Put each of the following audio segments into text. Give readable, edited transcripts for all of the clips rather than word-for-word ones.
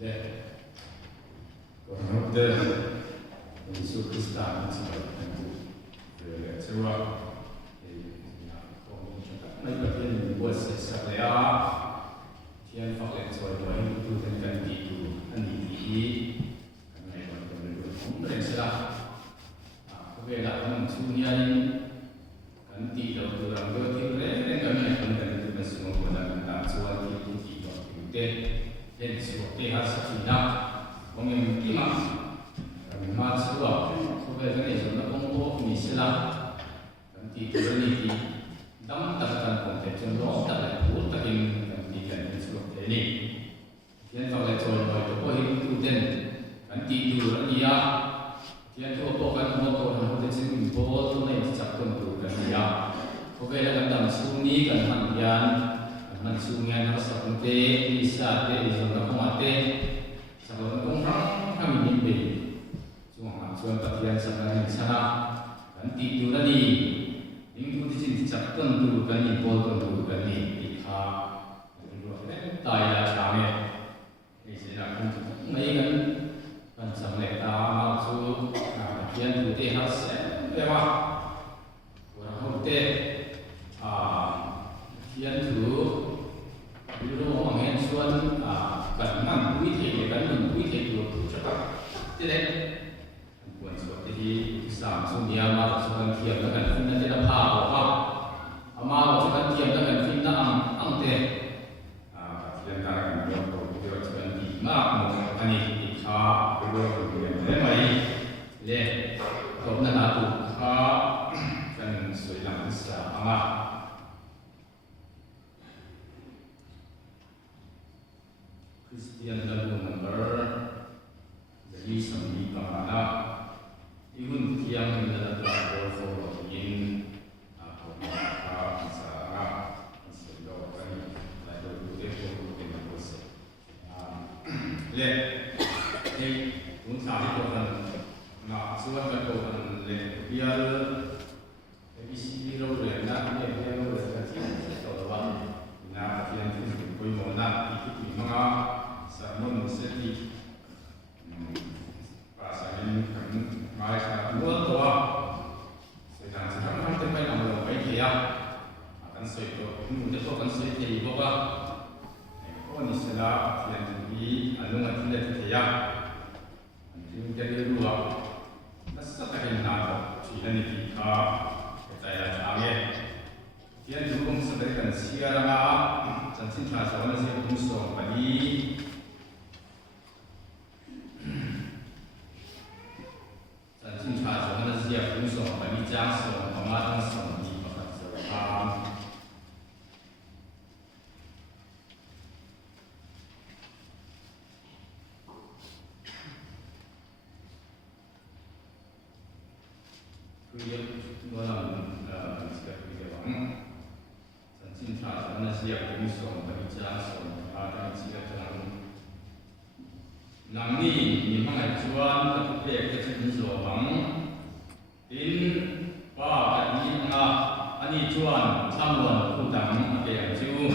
และก็นับเดินในสุขสถานที่นั้นเพื่อเชื่อว่าไม่ประเทศมีบทเสด็จสักแล้วที่อันฟังและสวยไว้ดูเป็นกันดีดูอันดีดีอันไหนวันเป็นเรื่องของเรื่องเสียเวลาทำช่วงนี้กันดีเราดูเราก็ที่เรื่องกันไม่เป็นกันที่มันสมบูรณ์กันตามส่วนที่ดีก็อยู่เด็ดเล่นส่วนที่หาสักทีนะผมยังกี่มามาส่วนเขาเวลาเนี่ยส่วนนั้นผมก็มีเสียละกันดีตัวนี้ดีดำตัดกันผมจะจนร้องตัดเลยพูดตัดกินกันดีกันเป็นส่วนนี้ที่นั่นเขาเลยชวนไปตัวเขาเห็นตัวเด่นกันดีดูแล้วนี่อ่ะที่นั่นตัวพวกกันพวกคนเขาจะซึ่งพวกตัวนี้จับคนดูกันนี่อ่ะเขาเวลากันดำสู้นี้กันทำยันมันสู้งานเขาสับเตะที่สาเตะที่ส่วนของมาเตะสับของเขาทำยิ่งดีส่วนปฏิญาณสังฆาธิการกันดีดูแล้วนี่ยิ่งดูที่สิ่งที่จับต้นดูกันนี่โพลต้นดูกันนี่อีกค่ะดูว่าตายแล้วชาเนี่ยนี่สินะคุณไม่กันกันสำเร็จตามมาสู่เขียนดูที่ฮัสเซนเรียกว่าเราเตะเขียนดูดูโรงเรียนส่วนกันมันวิธีกันมันวิธีดูจะตัดที่เล็กควรสวดที่สามสุญญามาสวดเทียมแล้วกันฟินนั่นจะพาบอกว่าอามาสวดเทียมแล้วกันฟินนั่งอังเตะเทียมกันเรื่องตัวเดียวจะเป็นดีมากหมดอันนี้อีกข้าไปเรื่องเรียนได้ไหมเล่ตบนาตุข้ากันสวยหลังสามาคริสเตียนดับเบิลนัมเบอร์ที่สมบูรณ์ประมาณที่หุ่นเทียมในระดับโลกโลกยินผมว่าสาระสิ่งโลกนี้หลายตัวดูได้ตัวเป็นตัวเสกเล่ที่หุ่นสาธิตตัวนั้นมาส่วนกันตัวนั้นเล่เบียร์ที่สิ่งเราเรียนนะเนี่ยเราเรียนกันที่ตัววันนะที่นั่นที่คุยโมนันที่คุยมาสามมุสลิมมาจากตัวตัวsedang sedang tempat yang lebih baik ya akan sesuatu untuk itu akan sesuatu yang bapak ini setelah yang tinggi alungan tidak ya ini dari dua setelah yang ada sudah nikah kita ya kami yang dukung sedangkan siaran dan cinta sama si musuh bagi警察说那是要不说把你家说把马当送你把它说คือ我让这个警察说那是要不说把你家说把它这个能力你们来专特别的成所bằng in ba cái gì nga anh chuan tham luận cụ đẳng cái chú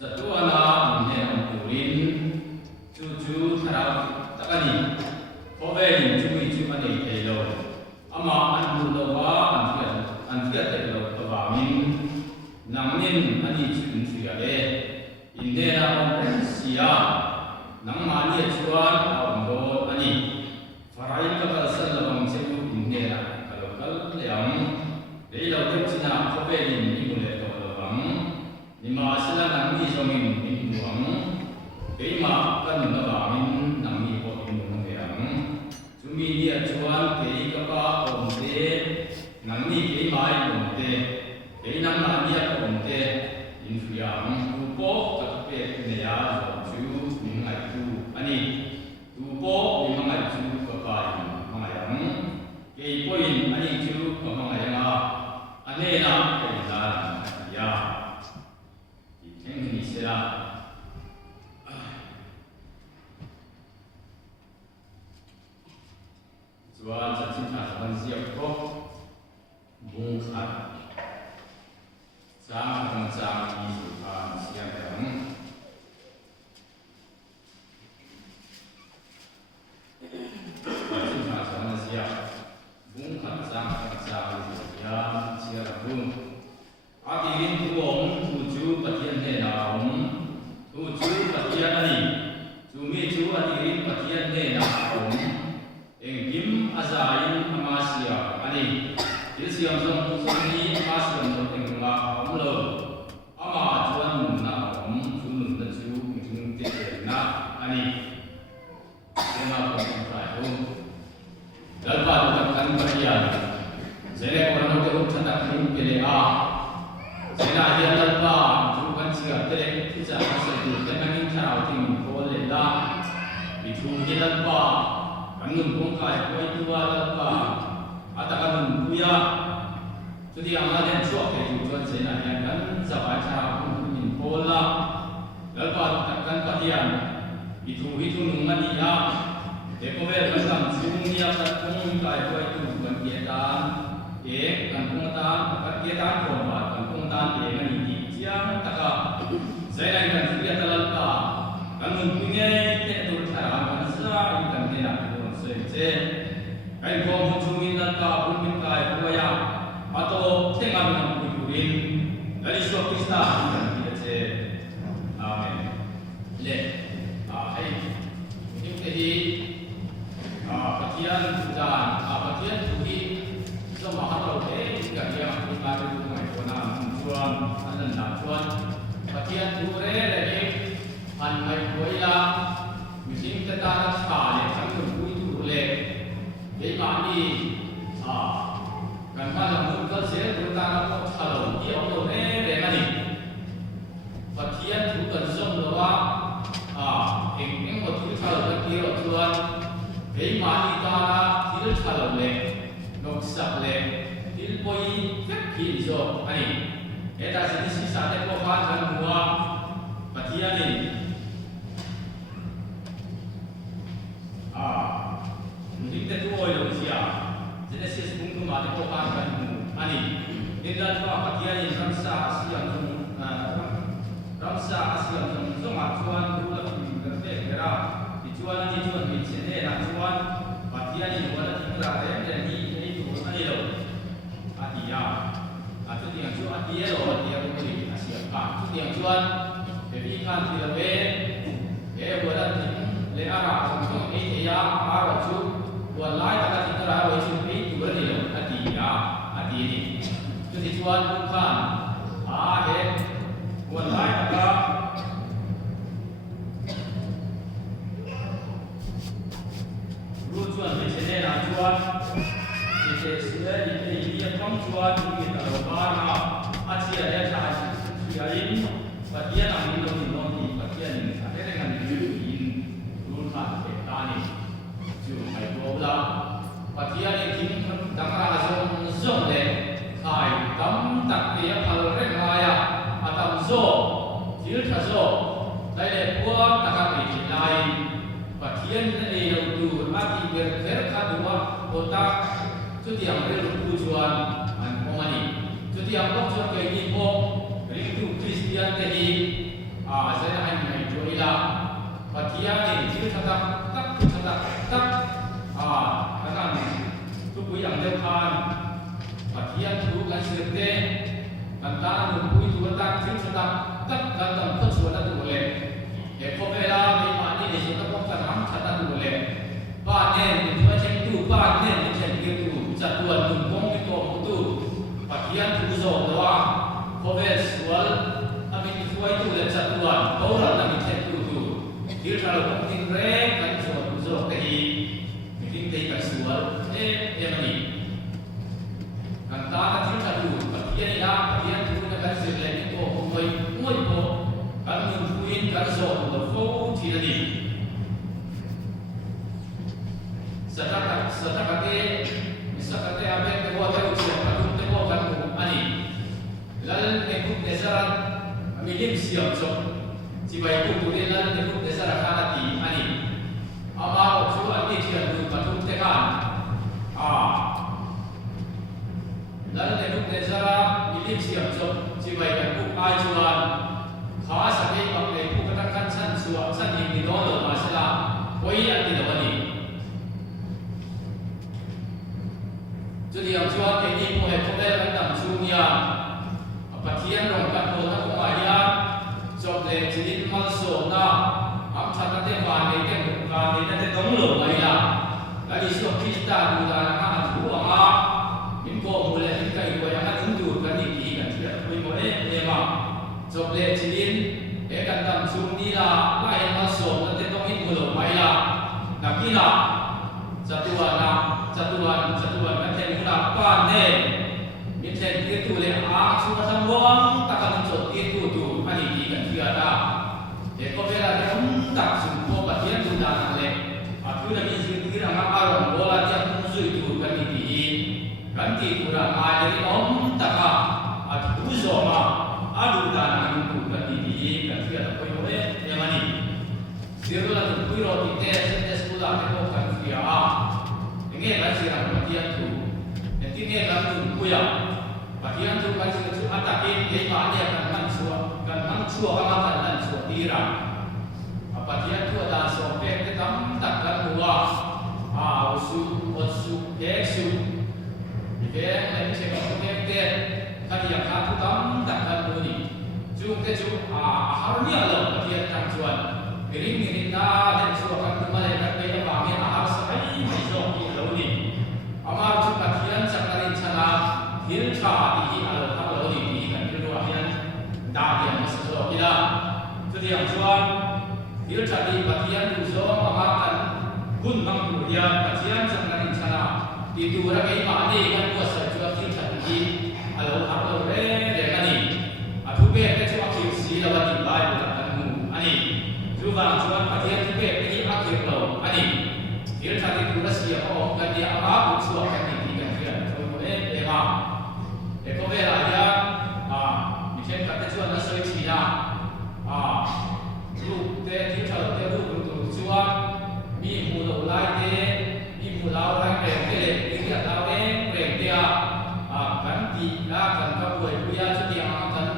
rất là na mình nghe ông cụ in chú thảo tất cả đi có vẻ như chú anh ấy thấy đâu ama anh muốn đâu quá anh biết thấy đâu có vào mình nằm nên anh ấy chịu chuyện đấy in đây là ông xia nang mani chuan awang do ani farai ka kalsal lawang chebu inhera kalokal leam leilo kechina khoberin imule to lawang nima sila nang ni zomin imbuang keima kan nawamin nang ni po imbuang leam chumi ni chuan kei ka pa omte nang ni keima imte keinang na ni omte infriang upo ka pe neya ani tupo ni mga chu kapay mga yang kay poin ani chu mga yang anena kailan ya iteng ni sila chuan sa cinta sa siap ko bungkhat sang sang isu kan siap yang เตะที่จะมาสื่อถึงการนิ่งข่าวที่มีโคเลล่ามีทูฮิลันปากันนุ่มคงกายไว้ตัวลันปาอาตากันนุ่มกุยาจุดที่อามาเล่นช่วงที่อยู่จนเสนาอย่างนั้นจะไปชาวคุณมินโคล่าแล้วก็กันปฏิญาณมีทูฮิตุนุ่มมันนี่ยาเด็กก็เวรกันตั้งซึ่งเนี่ยตัดคงกายไว้ตัวกันเกียรติกันคงตานกันเกียรติคนว่ากันคงตานกันนี่yang taka saya kan sudah terlalpa kan mempunyai teknologi cara besar yang tidak berfungsi kan kau mencuri lalpa pun minta buaya atau tengah mengukurin dari suatu kisah yang tidak se amen le hai ini jadi bagian dan bagian tuhi semua hal itu yang kita lakukan chuan an la chuan pathian tu re le an mai koila mising ta ta cha le thang tu pui tu le ye ma ni kan ma la mu ka se tu ta na ko cha lo ki o lo re le ma ni pathian tu kan som lo wa eng ko tu cha lo ki ro chuan ye ma ni ta na ti cha lo le nok sak le til poi phek ki zo ani eta sisi sate ko kha jan huwa pathiani mudikte tu oi lo sia genesis bung ma ko kha jan ani inda twa pathiani ramsa asiam so ma chuan du la ke kera chuan ni chuan mi chene na chuan pathiani wala tikra re ni tu ani lo atia atau yang cuan dia loh dia boleh siapa tu yang cuan jadi kan tidak boleh buat le arah untuk ini ya arah tu buat lain tak kita arah itu ini dua ni loh hati ini jadi cuan bukan buat lain tak lu cuan macam ni cuan sudah dia kaum cuan kita lebarna asia dia cari siain bagian angin di bagian ada dengan juin lupa petani juin hai bola bagian ini tangara zong le kai tam tak dia kalau raya atau zo jil tazo dari buat tak ada lain bagian ini itu mati berkat dua otakจุดyang berlaku tujuan maniจุดyang berlaku kayak ni pun itu Kristian tadi saya hanya jualah bagian ini kita tak akan tubuh yang depan bagian tubuh kan serta antara tubuh itu tak gantung kesuatan tu boleh ekobela memang ini kita bukan angkatan tu boleh panen itu macam tu panen macam itu satuan tumpong itu bagian tubuh doa koves wal amin itu dan satuan orang yang itu dia kalau mungkin kan so tadi mungkin tadi kasual yang ni antara kita satu bagian tubuh kan selain itu moi kan mungkin kan so berfau tidak ni setelah sakate abe te wa te usia kadung te wa kan ani lal ne ku desara amilim siam so si bai ku ku lal ne ku desara khanati ani ama o chu ani thian du kadung te kan lal ne ku desara milim siam so si bai kan ku ai chuan kha sa be bak ne ku ka kan san suwa san ni no lo ma sala koi ati do ani jadi yang cuan ini boleh boleh tentang dunia bagian rongkat bola kumaya job le jadi masuk na am chata te bani ke bani te donglo mai la lagi so kita du da na du ma in ko boleh kai ko yang undur kan ini kan tidak boleh ma job le jadi kan tentang dunia lain masuk te dong in bola mai la nakila satuan kan panen, misalnya itu le semua takkan jod itu tu, นี่ที่กันที่อาตาเด็กก็เวลาที่ผมตักสุนทรปฏิญาณตุลานั่นแหละคือเรามีสิ่งที่เราอารมณ์โบราณที่ผมสุยดูกันนี่ที่กันที่ตุลาอาเดริอมตักอาทุโซมาอาดูดานานุตุกันนี่ที่กันที่อาตาคุยโมเอเอมานี่เสียรู้ละตุคุยโรติเตสเตสกุลาเทโกกันที่อาเงี้ยกันที่เราปฏิญาณตุที่เงี้ยกันตุคุยปฏิญาณตุกันที่เราอาตาเองเองมาเนี่ยกันมันชัวกันมันชัวกันมันนั่นชัวตีระปฏิญาณตุดาโซเปกที่ทำตักกันหัวusu osu eksu ike ini saya kata kali yang aku tam takkan beri jung ke jung harusnya lo dia tangjuan miring dan suakan kembali ke yang kami harus sekali besok lo ni amar juga kian sakarin sana hilcha di kalau ni kan itu akhirnya dah yang masuk kita jadi yang jual hilcha di bagian usul amakan kun bang kemudian kajian sangat insana itu orang ini mana yang buat sesuatu yang canggih kalau dengan ini aku kita cuma kisi lewat di bayi bukanmu ani juga cuma kajian juga ini akhir lo ani dia tadi tulis dia kan dia apa usul kan ini kan dia boleh ema ekobela ya mungkin kata cuma nasi Cina lu dia kalau dia lu cumaมีหมู่หลายเตมีหมู่เราหลายแรงเตมีเกี่ยวกับแรงเตียกันตีละกันก็ป่วยผู้ยาชุดเดียวกัน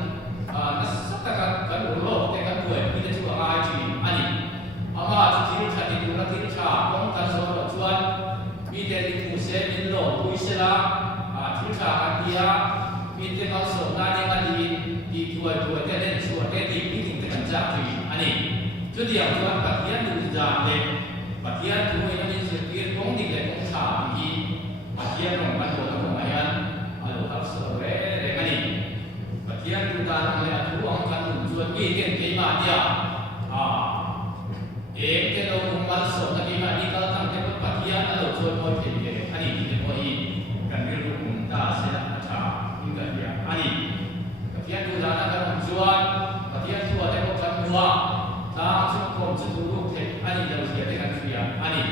นักสักกันโลกแต่กันป่วยมีแต่ชั่วร้ายจริงอันนี้อามาที่รู้ชาติดูนักที่ชาป้องกันโซนชวนมีแต่ที่ผู้เสพมินโลผู้อิสลามที่ชากันเดียมีแต่เขาส่งงานยังกันดีที่ป่วยแต่เล่นชั่วแต่ที่มีถึงแต่กันจากจริงอันนี้ชุดเดียวชวนปฏิญาณดูจาเด็กปฏิญาณทุกอย่างนี้สิ่งที่ต้องดิ้นเลยต้องชาดีปฏิญาณของมันตัวของมันยันเราทำสิ่งเรื่องนี้ปฏิญาณทุกการอะไรทุกอย่างกันส่วนที่เกิดขึ้นมาเนี่ยเองที่เราคงมาสอนกันมาดีก็ทำให้ปฏิญาณเราช่วยคนเก่งๆอันนี้ที่พอดีกันเรื่องของตาเสียชาอินกันเนี่ยอันนี้ปฏิญาณทุกการกันส่วนปฏิญาณทุกอะไรก็ทำหัวตามชุดความชุดรูปเทปอันนี้เราเสียได้กันเสียอันนี้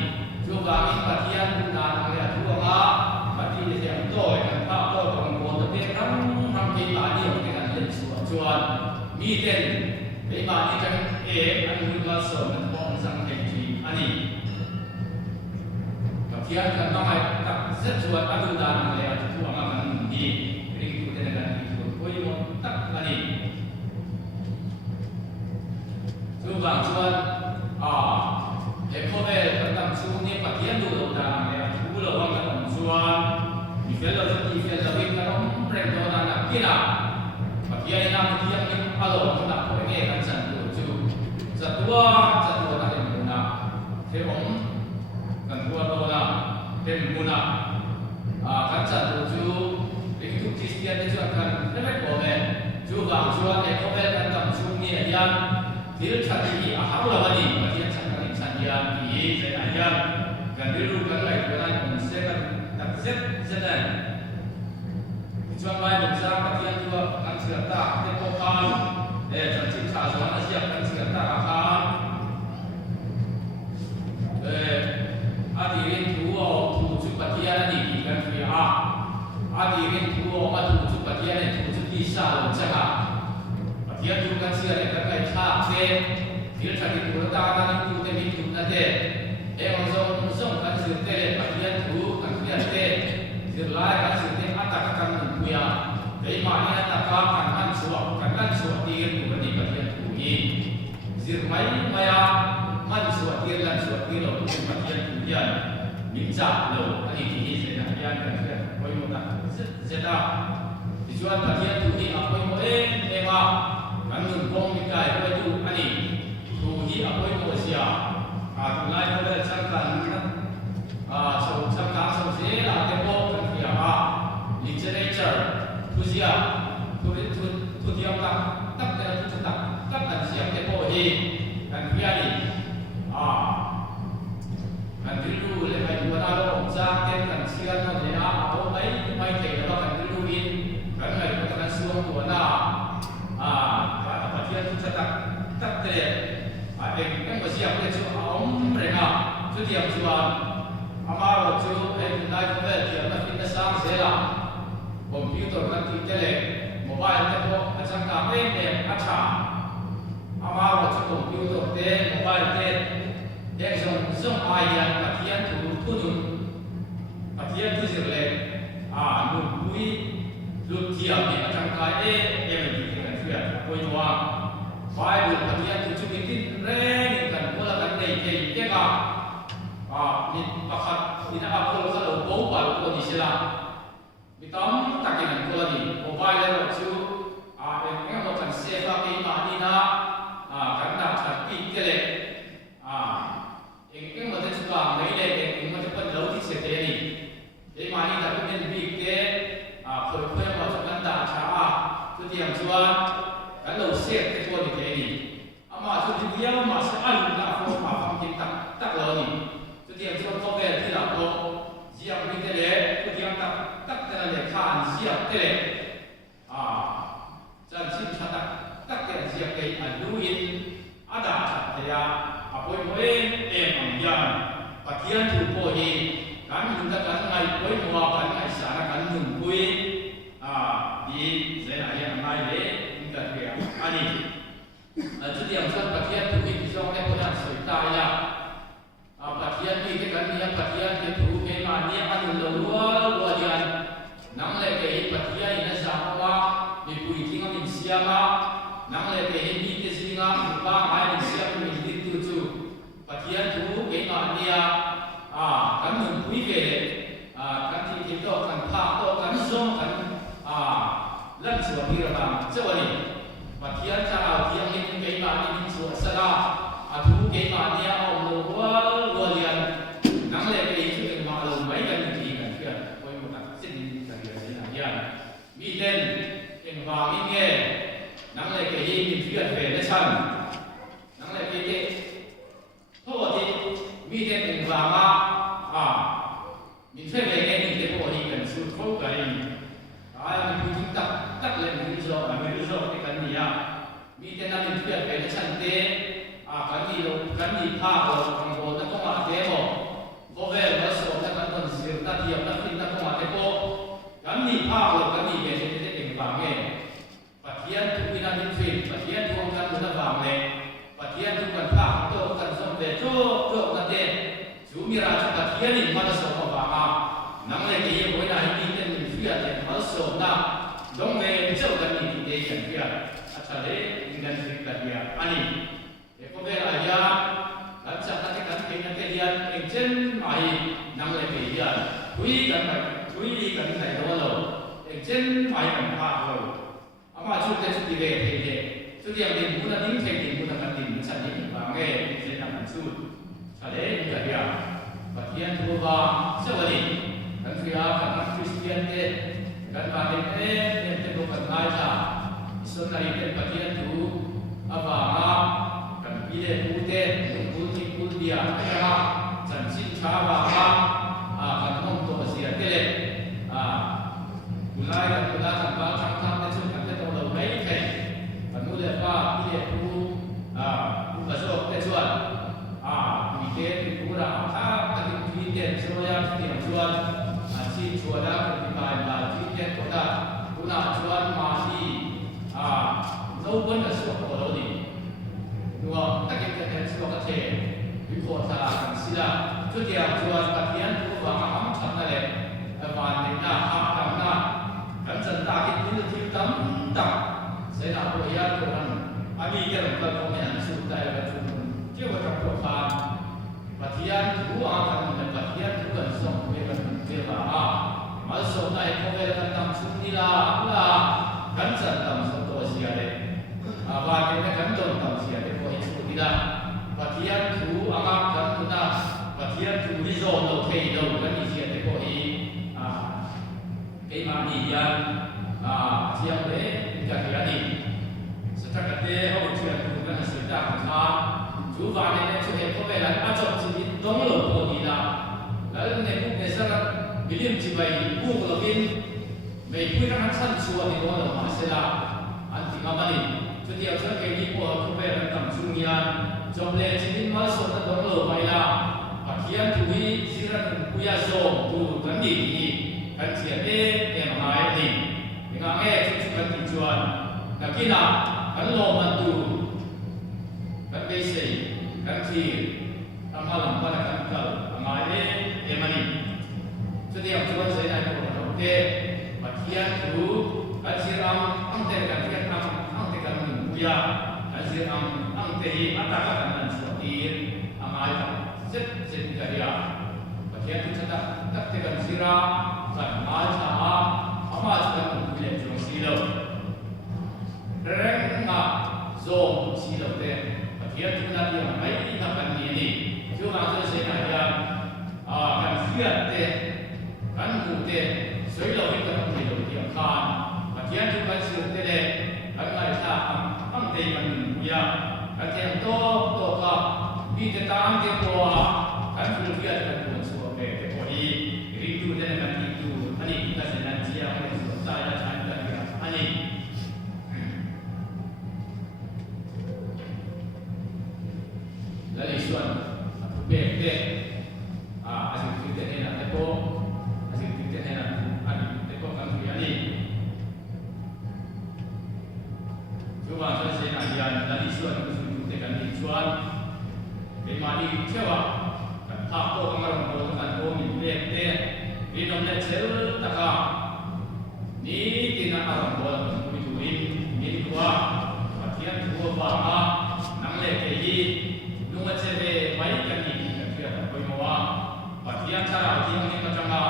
juga ini bagian tentang melihat dua bagi yang itu yang tak tahu orang tapi kan kita ini dengan tujuan miten lima ini kan anu juga soal orang sang kenci ani bagian kan namai tak sesuatu anu dan melihat dua akan di ring itu dengan itu koi tak ani juga tujuan ekobel tentang sungai bagian dulu dan aku lawan dengan tujuan Ifel lebih kalau mereka nak kira bagian yang kalau kita pengen kan satu nak yang guna terong kan dua dolar dan guna kan satu itu Kristian itu akan lebih komen juga tujuan ekobel tentang sungai yang tidak cari ahal lawan ini bagian yang di saya kan dulu kan lagi dengan saya tak sedang cuma main besar bagian dua kan serta tepokan jangan sasaran siap kan serta akan hadirin dua tujuh bagian ini kan via hadirin dua tujuh bagian tujuh bisa lancar bagian dua kan siap kan kayak cakap dia cari kurang itu demi itu nanti langsung kan sirte bagian tu kan sirte sirlai kan sirte atak kan punya dari mana atak kan suap dia tu bagian tu ini sirmai maya man suap dia dan suap dia lo tu bagian tu dia minta lo ini saya bagian kan saya koi mau tak saya tujuan bagian tu ini apa yang mau kan nungkong dikai koi tu ani tuhi apa yang mau siap mulai pada cakap cakap sosial ada pun dia literature tu siap tu dia tak ada tu tak ada siap depo ini kan dia ni kan dulu lepas dua tahun cakap kan siap tu dia apa mai terlalu kan dulu ini kan mai kan suang tu ada apa dia le ai cái mà siap le chu om renga chu tiam chuan ama ro chu ai nai ve tiam na tin na sang se la computer na ti tele mobile te ko achang ka acha ama ro chu computer te mobile te dek zong ai yan pathian tu tunun pathian tu sir le nu pui lu tiam ni achang ka ni kan fiat koi wa Bible pathian tu chu tin reng kan pola kan nei ke ka ni pakhat ina apol ka lo bo pal ko ni sila bitam takin ko ni mobile ro chu en mo kan se fa ke ma ni na kan na chat pi ke le en mo te chu ka mai le en mo te pan lo ti se te ni e ma ni da ko nen bi ke khoi khoi ma chu kan da cha tu tiam chuan kan lo se te ko ni ke ni ama chu ti dia ma sa an na ko ma fam tin tak lo ni tu tiam chuan ko ve ti la ko jiang ni te le tu tiam tak te le khan jiang te le chan chin cha tak te jiang ke an lu in ada cha te ya apoi mo em am yan pathian tu ko hi kan lu ta kan ngai poi mo kan ngai sa na kan nun pui di zai na ya ngai le ka te ya ani chu tiam chuan pathian tu hi jong ne ko dan soi ta ya pathian ni ke kan ni pathian ke tu ke ma ni an lo lo yan nang le ke pathian ina sa wa ni pui tinga min siama nang le ke ni ke singa ba ai ni siam ni dik tu chu pathian tu ke ma ni kan mun pui ke kan ti ti to kan pha to kan zong kan lan chu bi ra ba che wa ni pathian cha au tiang ni ke ma ni chu sa da tu ke ma ni au lo lo lian nang le ke chu ke ma lo mai kan ti kan fiat koi mo tak sin kan ya sin ya mi den en wa mi nge nang le ke hi mi fiat ve na chan nang le ke to ti mi den en wa ma mi fe ve ke ni ke ko hi kan su ko ka ni mi pu tin tak le mi zo ke kan ni ya mi den na mi fiat ve na chan te kan ni pha ko ang bo na ko ma te mo ko ve ma so ta kan ton sir ta tiam na tin na ko ma te ko kan ni pha ko kan ni ve te te ba nge pathian tu ina min fin pathian tu kan na ba nge pathian tu kan pha to kan som ve to na te chu mi ra chu pathian ni ma so ko ba ma nang le ke ye ko na hi ten min fiat te ma so na dong ve chau kan ni te kan fiat acha le ingan fi ka dia ani ko ve la ya kan cha ta ke kan ke na ke dia en chen mai nang le ke ya thui kan nai lo en chen mai kan pha lo ama chu te chu ti ve te te chu ti yang din mu na ding te din mu na kan din cha ni ba nge se na kan chu cha le ka ya pathian tu ba se wa ni kan fia kan Christian te kan ba te te ko kan ai cha so na ri te pathian tu aba ile pute puti putia ya chan chin cha ba kan hom to sia tele ulai kan kula kan ba chang tham ne chu kan te to lo mai kai kan mu le pa ile pu ka so te chuan mi ke ti pu ra ta ta ti ti te so ya ti chuan chi chuan da ti ba la ti te ko da kuna chuan ma ti no bon da so ko lo ni nuo ta ke te so ka te wi ko ta kan sila chu dia chuan pathian tu wa ma am chan na le va ni na ha ta na kan chan ta ke ni ti tam ta se na ko ya ko an ami ke ro ka ko me an su ta ya chu ke wa ta ko khan pathian tu wa kan ni pathian tu kan so me kan te ba ma so na ko ve kan tam chu ni la kan chan tam so to sia le va ni kan ton tam sia le ko ida pathian tu anga kan tuna pathian tu ri zo no thei do kan ni sia te ko hi ke ma ni yan siang le ka ya ni sa ta te ho chu ya tu kan sa ta kha chu va ne chu he ko ve la a chok chi dong lo ko ni la la ne ku ne sa biliam chi bai ku lo bin mei pu ra han san chu ni lo ma se la an ti ma ni chu ti a chu ke ni ko ve la tam chu ni จอมเลจินมาสดดงโลไปละปัจจัยทุยสิรันปุยาโซตูกันดีกันเสียเอมาไอนี่งาเอชุกันติจวนนักกินากันโลมันตูกันเบสกันทีทำมาลำพันกันกัลมาเอมันนี่สุดที่อันชวนเสียในตัวเราเตปัจจัยทุกันสิรังอังเตกันเทียนอังเตกันปุยากันสิรังอังเตยอัตตากันสวดีอังไอกันเจ็ดกันยาปัจจัยทุกชะตักเตกันสิรังกันมาชาอามาชกันปุยาจงสิโลเรื่องงาโซสิโลเตปัจจัยทุกนาทีไม่ทำกันนี่ช่วงนั้นเสียในยังกันเสียเตกันหูเตสวยเราไม่ต้องไปดูที่อาคารปัจจัยทุกการสื่อเตเลกันไม่ทราบอังเตมันปุยากันเทียนโตก็มีแต่ตามเทียนตัวกันฟูเฟียกันตัวสวเปเตพอดีริดูเดนกันริดูอันนี้ก็เสนาจีอาไม่สนใจแล้วฉันกันอันนี้และในส่วนทุกเบเตอาศัยที่เตเนนะเตโกอาศัยที่เตเนนะอันนี้เตโกกันฟูอันนี้ช่วงนั้นเสนาจีอาและในส่วนทุกเตกันในส่วนเป็นมาดีเชื่อว่าถ้าโตกันมาลงโตกันโตมีเบเตวินอมเนเชลตะกานี่ที่น่าอารมณ์บอลมีทุยมีตัวปัจจัยตัวบ้านังเล็กยี่นุ่งเชเบไว้กันนี่กันเพื่อไปมัวปัจจัยชาราที่มันก็จะมา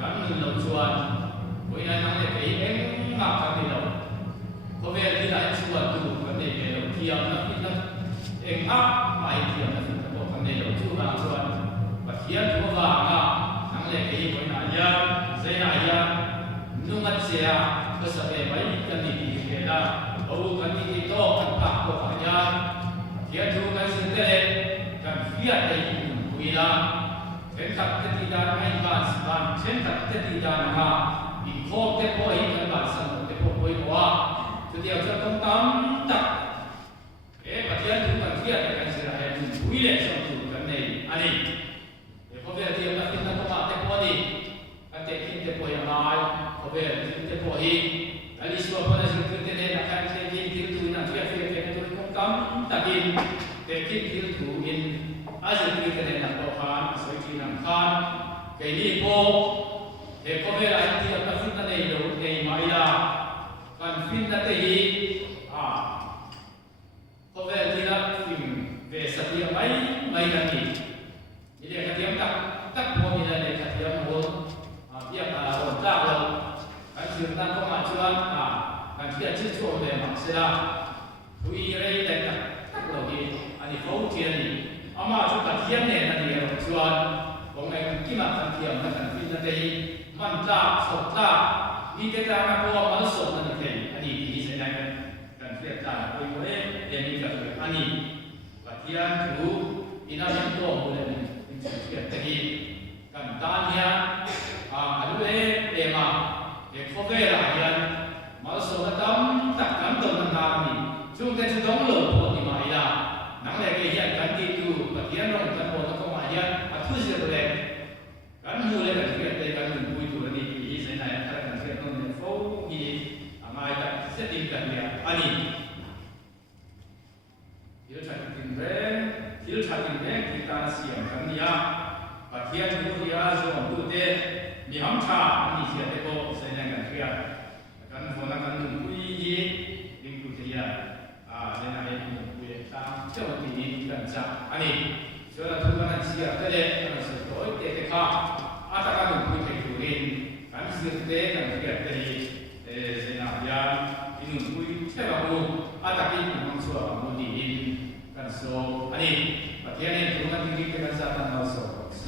กันหนึ่งเราชวนวันนั้นนังเล็กยี่เองมากันที่เราเขาเวลที่ไหนชวนดูกันเด็กเราเที่ยวนักที่นั่งเองอ่ะไปเที่ยวนักที่นั่งบอกกันเด็กเราชวนปัจจัยตัวบ้านังเล็กยี่วันนั้นยาเสียยานุ่งเสียก็สบายไว้กันนี่ที่เวลาเอากันที่โตกันพักก็พยาเที่ยวดูกันสิ่งเด็กกันเฟียดในเวลาเช่นกับที่ดานให้บ้านบ้านเช่นกับที่ดานมาอีกโคกเตโพอีกกันบ้านสนุกเตโพโวยว่าจะเดียวจะต้องตามตักปัจจัยดูกันเฟียดกันเสียให้ดูวิเลศดูกันในอันนี้พอเวลาที่เราคิดนั่นก็มาเตโพนี่กันเตคิดเตโพยังไงพอเวลาที่เตโพอีกอันนี้ส่วนพอเราสิ่งที่เตเนนักการเช่นที่ดูนั่นที่เฟียดกันดูคงตามตักอินเตคิดที่ดูอินอาจจะมีกันในนักต่อขานสวยที่นักขานเกลี่โพพอเวลาที่เราคิดนั่นในโลกในมายากันฟินนั่นเองพอเวลาที่เราฟินเวสติยไม่กันนี่มีเรื่องที่เราตักพอมีอะไรที่เราโหเยี่ยมโหดจ้าเราการสื่อต่างก็มาชวนการที่จะชื่นชมเลยมาเสียคุยอะไรแต่ตักเราเองอันนี้เขาเทียนนี่อามาชุดเทียนเนี่ยนั่นเองชวนของไอ้ที่มาเทียนนั่นกันฟินนั่นเองมันจ้าสดจ้ามีแต่การมาพวกมันสดนั่นเองอันนี้ที่แสดงกันเรียกจ้าคุยคนนี้เรียนนี่ก็คืออันนี้ปฏิญาณถูกอินามิโตบุเรนเป็นสิ่งที่ตะกี้กันตาเนี่ยอันเล่เอมาพอเวลายันมาสดตั้มตักกันตรงนั้นนี่ช่วงที่จะต้องหลบพอดีมาอีละนังเล็กยันกันที่ดูปฏิญาณลงกันพอต้องมายันอัดทุเสียตัวเล็กกันมูเลยกันเกิดแต่กันมุ่งคุยตัวนี้ที่เส้นไหนกันเกิดตรงนี้เขามีอะไรกันเสด็จกันเนี่ยอันนี้ที่เราใช้กินแรงที่เราใช้กินแรงที่การเสียงกันเนี่ยปฏิญาณดูที่อาส่วนดูเตมีห้องชาอันนี้เสียแต่ก็เส้นไหนกันเกิดกันคนละกันมุ่งคุยยี่ดิ่งคุยที่ยาเส้นไหนมุ่งคุยตามเจ้าที่นี่กันจ้าอันนี้ส่วนเราทุกคนเสียแต่เด็กกันเสียโดยเด็กข้าอาตมามุ่งคุยที่ดูรินกันเสียแต่กันเกิดแต่เส้นไหนยาที่มุ่งคุยเชื่อว่ามุ่งอาตมามุ่งส่วนมุ่งดีกันโซอันนี้ประเทศนี้ทุกคนที่กินกันซาตันเราโซเส